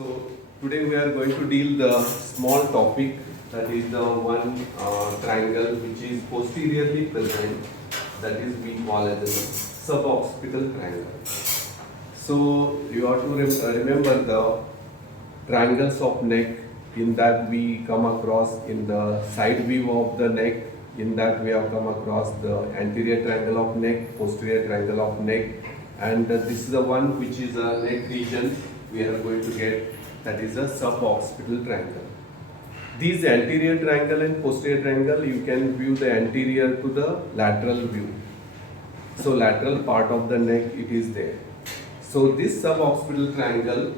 So today we are going to deal the small topic, that is the one triangle which is posteriorly present, that is we call as a suboccipital triangle. So you have to remember the triangles of neck, in that we come across in the side view of the neck. In that we have come across the anterior triangle of neck, posterior triangle of neck, and this is the one which is a neck region we are going to get, that is a suboccipital triangle. These anterior triangle and posterior triangle, you can view the anterior to the lateral view. So lateral part of the neck it is there. So this suboccipital triangle,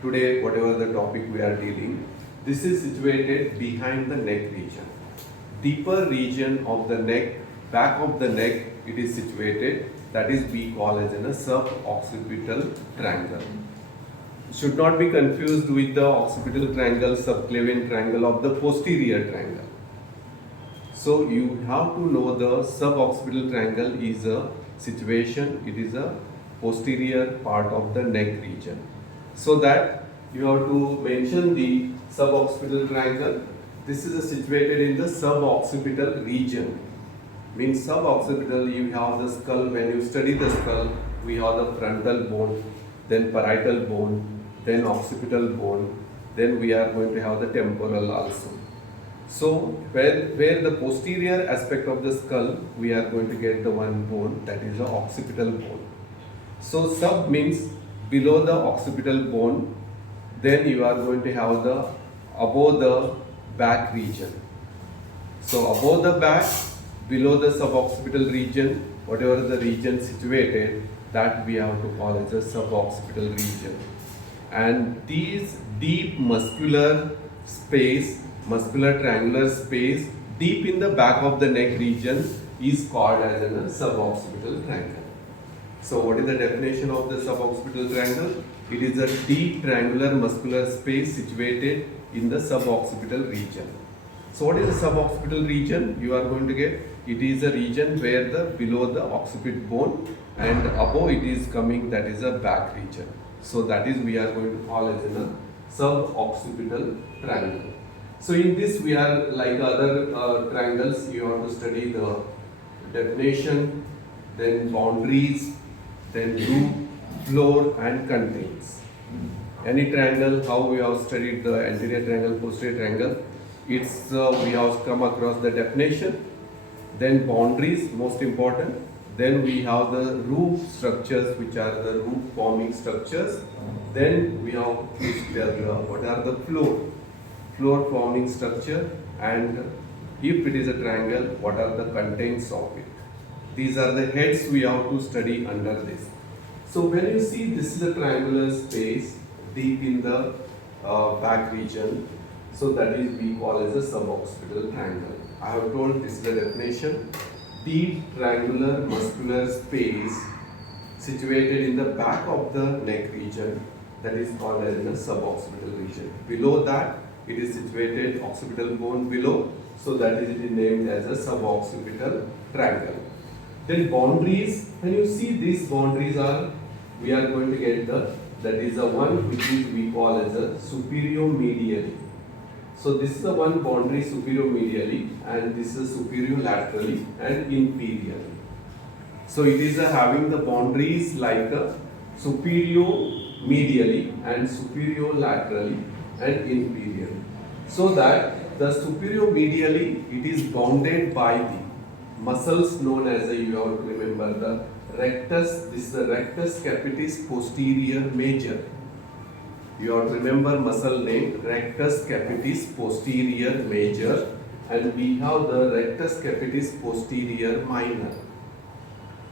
today whatever the topic we are dealing, this is situated behind the neck region. Deeper region of the neck, back of the neck it is situated, that is we call as in a suboccipital triangle. Should not be confused with the occipital triangle, subclavian triangle of the posterior triangle. So you have to know the suboccipital triangle is a situation, it is a posterior part of the neck region. So that you have to mention the suboccipital triangle. This is situated in the suboccipital region. Means suboccipital, you have the skull. When you study the skull, we have the frontal bone, then parietal bone, then occipital bone, then we are going to have the temporal also. So where the posterior aspect of the skull, we are going to get the one bone, that is the occipital bone. So sub means below the occipital bone, then you are going to have the above the back region. So above the back, below the suboccipital region, whatever the region situated, that we have to call as a suboccipital region. And these deep muscular space, muscular triangular space deep in the back of the neck region is called as a suboccipital triangle. So what is the definition of the suboccipital triangle? It is a deep triangular muscular space situated in the suboccipital region. So what is the suboccipital region? You are going to get, it is a region where the below the occiput bone and above it is coming, that is a back region. So that is we are going to call as in a suboccipital triangle. So in this we are like other triangles, you have to study the definition, then boundaries, then roof, floor and contains. Any triangle, how we have studied the anterior triangle, posterior triangle, it's we have come across the definition, then boundaries, most important, then we have the roof structures, which are the roof forming structures, then we have what are the floor forming structure, and if it is a triangle, what are the contents of it. These are the heads we have to study under this. So when you see this is a triangular space deep in the back region, so that is we call as a suboccipital triangle. I have told this is the definition. Deep triangular muscular space situated in the back of the neck region, that is called as a suboccipital region. Below that it is situated occipital bone below, so that is it is named as a suboccipital triangle. Then boundaries, when you see these boundaries are, we are going to get the, that is the one which is we call as a superior medially. So this is the one boundary superior medially, and this is superior laterally and inferiorly. So it is having the boundaries like a superior medially and superior laterally and inferior. So that the superior medially, it is bounded by the muscles known as you have to remember the rectus. This is the rectus capitis posterior major. You have to remember muscle name rectus capitis posterior major, and we have the rectus capitis posterior minor.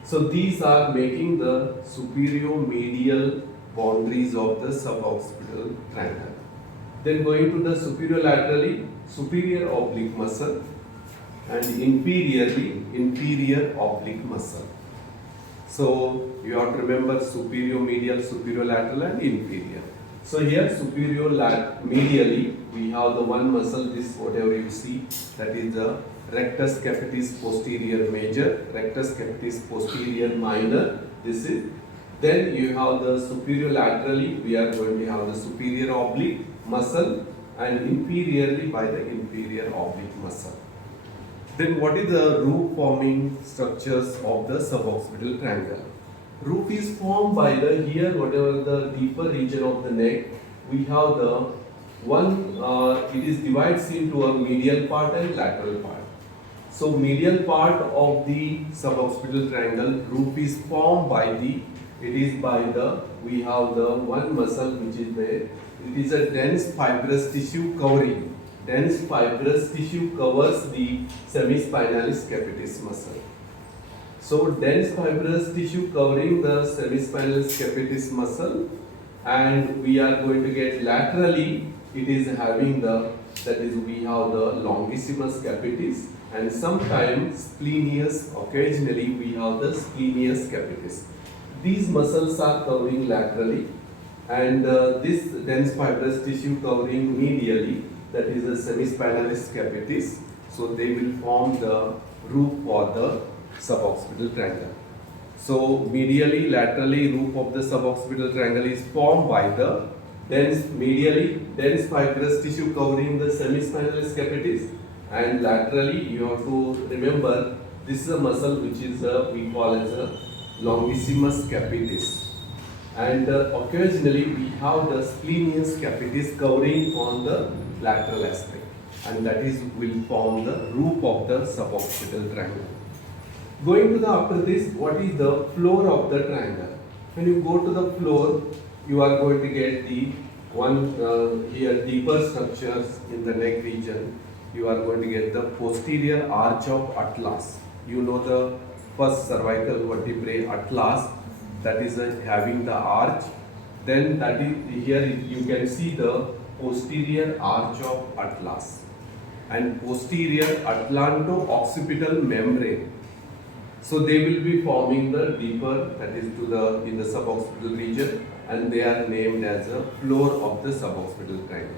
So these are making the superior medial boundaries of the suboccipital triangle. Then going to the superior laterally, superior oblique muscle, and inferiorly, inferior oblique muscle. So you have to remember superior medial, superior lateral and inferior. So here superior medially, we have the one muscle, this whatever you see, that is the rectus capitis posterior major, rectus capitis posterior minor, this is Then you have the superior laterally, we are going to have the superior oblique muscle, and inferiorly by the inferior oblique muscle. Then what is the roof forming structures of the suboccipital triangle? Roof is formed by the here, whatever the deeper region of the neck, we have the one, it is divides into a medial part and lateral part. So medial part of the suboccipital triangle roof is formed by the, it is by the, we have the one muscle which is there. It is a dense fibrous tissue covering. Dense fibrous tissue covers the semispinalis capitis muscle. So dense fibrous tissue covering the semispinalis capitis muscle, and we are going to get laterally, it is having the, that is we have the longissimus capitis, and sometimes splenius, occasionally we have the splenius capitis. These muscles are covering laterally, and this dense fibrous tissue covering medially, that is the semispinalis capitis. So they will form the roof for the suboccipital triangle. So medially, laterally, roof of the suboccipital triangle is formed by the dense medially dense fibrous tissue covering the semispinalis capitis, and laterally you have to remember this is a muscle which is we call as a longissimus capitis, and occasionally we have the splenius capitis covering on the lateral aspect, and that is will form the roof of the suboccipital triangle. Going to the after this, what is the floor of the triangle? When you go to the floor, you are going to get the one here deeper structures in the neck region. You are going to get the posterior arch of atlas. You know the first cervical vertebrae atlas, that is having the arch. Then that is here you can see the posterior arch of atlas and posterior atlanto-occipital membrane. So they will be forming the deeper, that is to the in the suboccipital region, and they are named as a floor of the suboccipital triangle.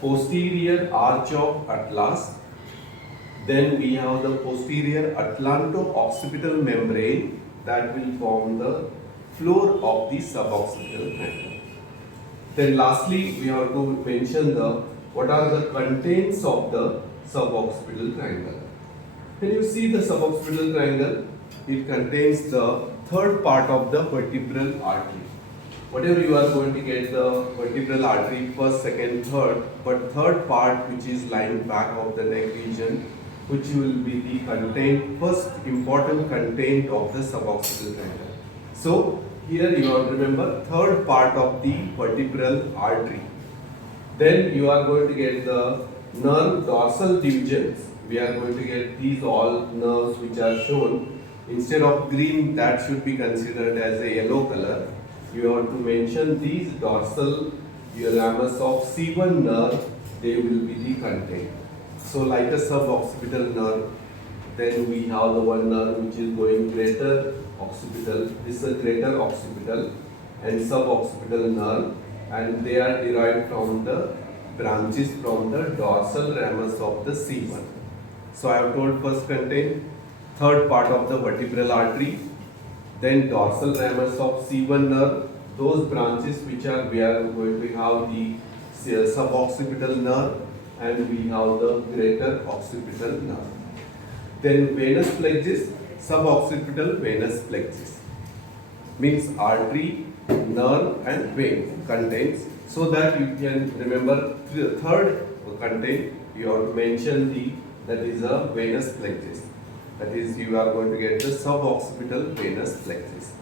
Posterior arch of atlas. Then we have the posterior atlanto-occipital membrane that will form the floor of the suboccipital triangle. Then lastly, we have to mention the what are the contents of the suboccipital triangle. When you see the suboccipital triangle, it contains the third part of the vertebral artery. Whatever you are going to get the vertebral artery, first, second, third, but third part which is lying back of the neck region, which will be the content, first important content of the suboccipital triangle. So here you have to remember third part of the vertebral artery. Then you are going to get the nerve dorsal divisions. We are going to get these all nerves which are shown. Instead of green, that should be considered as a yellow color. You have to mention these dorsal ramus of C1 nerve, they will be the content. So like a suboccipital nerve, then we have the one nerve which is going greater occipital. This is a greater occipital and suboccipital nerve, and they are derived from the branches from the dorsal ramus of the C1. So I have told first contain third part of the vertebral artery, then dorsal ramus of C1 nerve, those branches which are we are going to have the suboccipital nerve, and we have the greater occipital nerve. Then venous plexus, suboccipital venous plexus means artery, nerve and vein contains, so that you can remember the third content you have to mention the, that is a venous plexus, that is you are going to get the suboccipital venous plexus.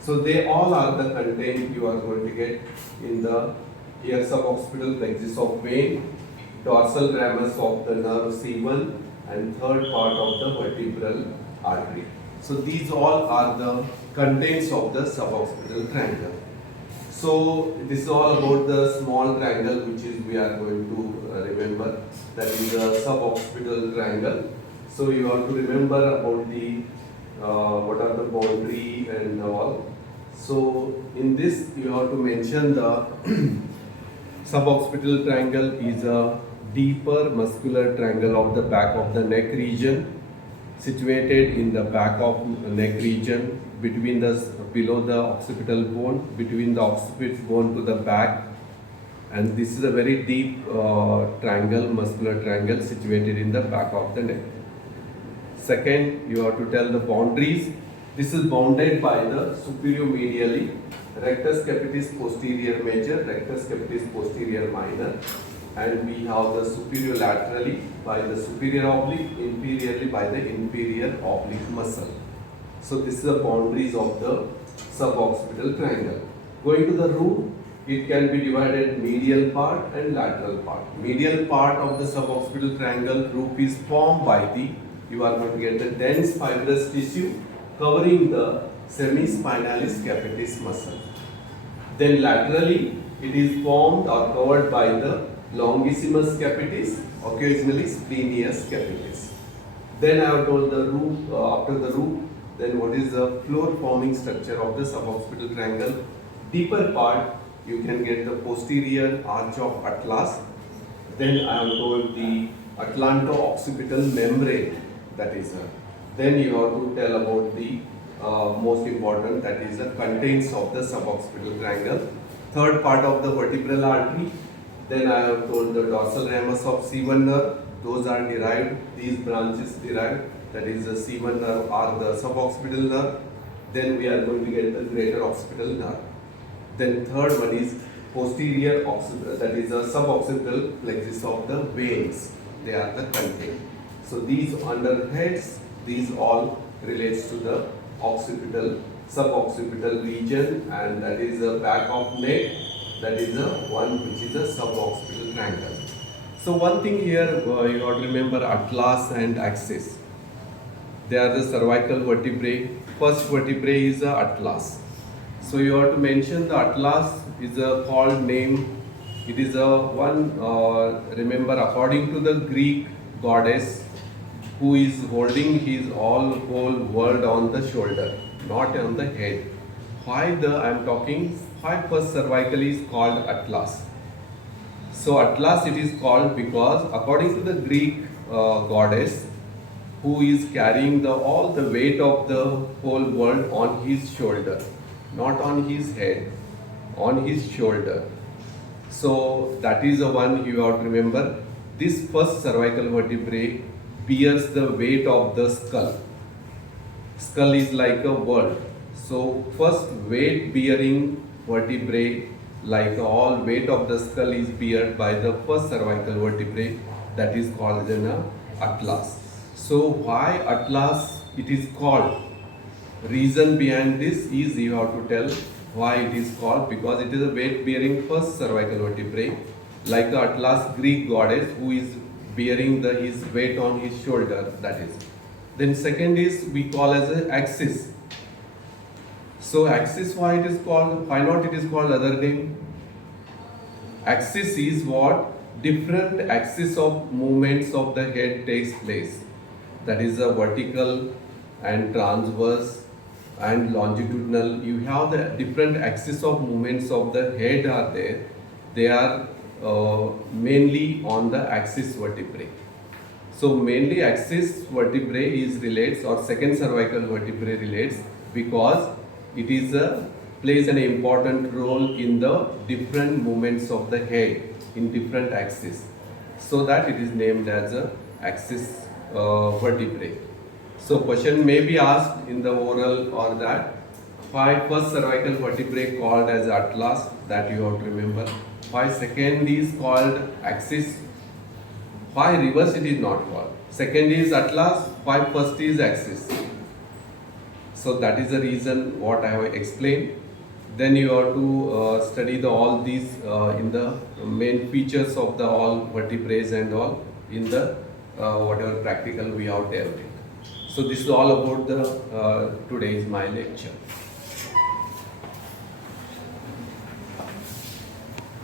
So they all are the content you are going to get in the here suboccipital plexus of vein, dorsal ramus of the nerve C1, and third part of the vertebral artery. So these all are the contents of the suboccipital triangle. So this is all about the small triangle which is we are going to remember, that is the suboccipital triangle. So you have to remember about the what are the boundary and all. So in this you have to mention the suboccipital triangle is a deeper muscular triangle of the back of the neck region, situated in the back of the neck region, between the below the occipital bone, between the occiput bone to the back, and this is a very deep triangle, muscular triangle situated in the back of the neck. Second, you have to tell the boundaries. This is bounded by the superior medially, rectus capitis posterior major, rectus capitis posterior minor, and we have the superior laterally by the superior oblique, inferiorly by the inferior oblique muscle. So this is the boundaries of the suboccipital triangle. Going to the root, it can be divided medial part and lateral part. Medial part of the suboccipital triangle roof is formed by the, you are going to get the dense fibrous tissue covering the semispinalis capitis muscle. Then laterally, it is formed or covered by the longissimus capitis, occasionally splenius capitis. Then I have told the roof, after the roof, then what is the floor forming structure of the suboccipital triangle. Deeper part, you can get the posterior arch of atlas. Then I have told the atlanto-occipital membrane, that is then you have to tell about the most important, that is the contents of the suboccipital triangle. Third part of the vertebral artery. Then I have told the dorsal ramus of C1 nerve, those are derived, these branches derived, that is the C1 nerve or the suboccipital nerve. Then we are going to get the greater occipital nerve. Then third one is posterior occipital, that is the suboccipital plexus of the veins, they are the content. So these underheads, these all relates to the occipital, suboccipital region, and that is the back of neck, that is the one which is a suboccipital triangle. So one thing here, you have to remember atlas and axis. They are the cervical vertebrae. First vertebrae is the atlas. So you have to mention the atlas is a called name. It is a one, remember, according to the Greek goddess who is holding his whole world on the shoulder, not on the head. Why I am talking, why first cervical is called atlas? So atlas it is called because according to the Greek goddess who is carrying all the weight of the whole world on his shoulder, not on his head, on his shoulder. So that is the one you have to remember. This first cervical vertebrae bears the weight of the skull. Skull is like a world. So first weight bearing vertebrae, like all weight of the skull is beared by the first cervical vertebrae, that is called as an atlas. So why atlas it is called? Reason behind this is you have to tell why it is called, because it is a weight bearing first cervical vertebrae, like the atlas Greek goddess who is bearing his weight on his shoulder, that is. Then second is we call as an axis. So axis, why it is called, why not it is called other name? Axis is what different axis of movements of the head takes place. That is a vertical and transverse and longitudinal. You have the different axis of movements of the head are there. They are mainly on the axis vertebrae. So mainly axis vertebrae is relates, or second cervical vertebrae relates, because it is plays an important role in the different movements of the head in different axes. So that it is named as a axis vertebrae. So question may be asked in the oral or that, why first cervical vertebrae called as atlas, that you have to remember. Why second is called axis, why reverse it is not called. Second is atlas, why first is axis. So that is the reason what I have explained. Then you have to study all these in the main features of the all vertebrae and all in the whatever practical we have dealt it. So this is all about the today's my lecture.